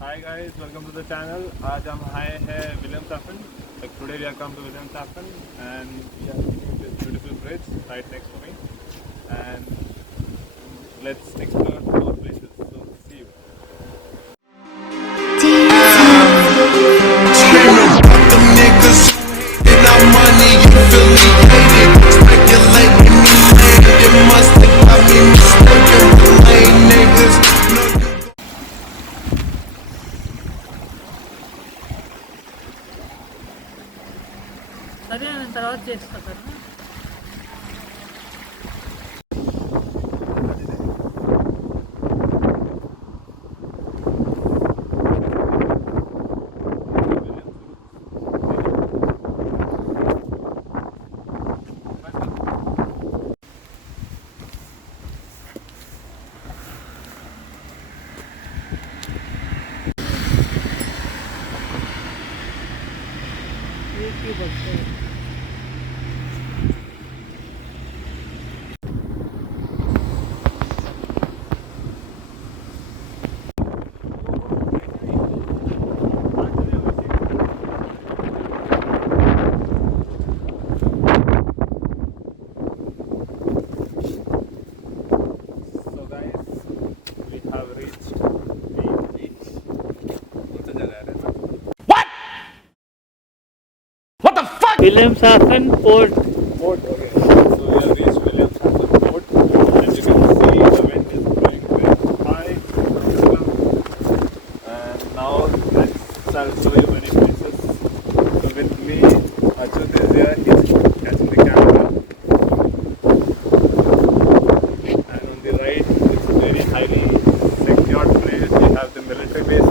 Hi guys, welcome to the channel. आज हम आए हैं Wilhelmshaven. Like today we are come to Wilhelmshaven and we are seeing this beautiful bridge right next to me. And let's explore more places. So see you. Them niggas hating our money, you affiliated. Speculating me land, it must have got me mistaken with lame niggas. సరే నేను తర్వాత చేస్తా కదా. एक ही बच्चे So guys, we have reached the beach. कौन सा जगह है रे? विलियम्सहाफन port. Port. Okay. So we have reached Wilhelmshaven Port. As you can see, the wind is blowing very high. And now I'll show you many places. So with me, Achut is here. He's catching the camera. And on the right, it's a very highly secured place. We have the military base.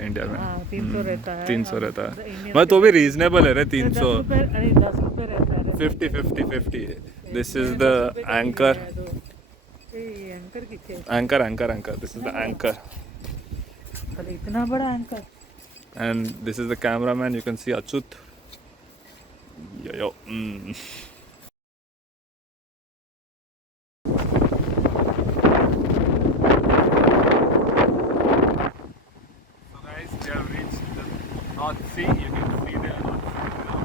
India में 300 रहता है. 300 रहता है मैं तो भी reasonable है रे 300 अरे 10 रुपये रहता है. 50 this is the anchor anchor कितने? Anchor this is the anchor अरे इतना बड़ा anchor. And this is the cameraman you can see Achyut yo So guys, we have reached the North Sea. You can see the North Sea now.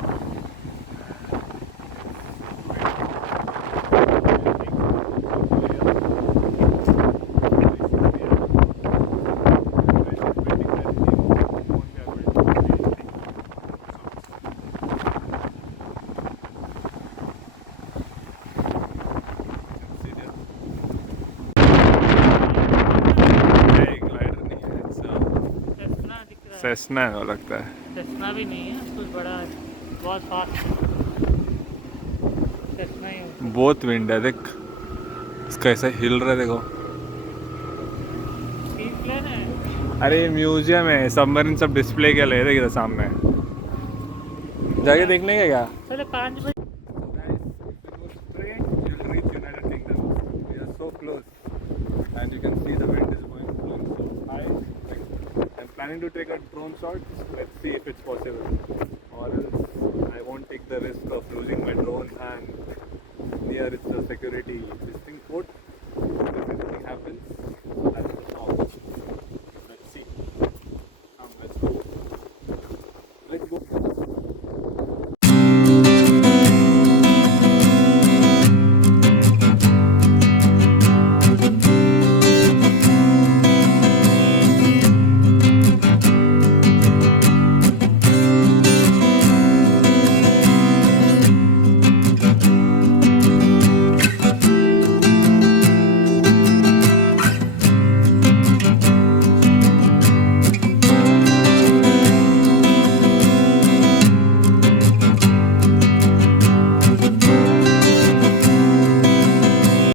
Cessna दिख रहा है. Cessna लगता है Cessna भी नहीं है, कुछ बड़ा है. बहुत फास्ट सेस्ना ही है. बहुत विंड है देख इसका ऐसा हिल रहा है देखो सीप्लेन है. अरे म्यूजियम है सबमरीन सब डिस्प्ले के लिए देखिए सामने जाके देखने का क्या चले 5 बजे. And you can see the wind is blowing so high. I'm planning to take a drone shot. Let's see if it's possible. Or else I won't take the risk of losing my drone and near it's a security this thing port.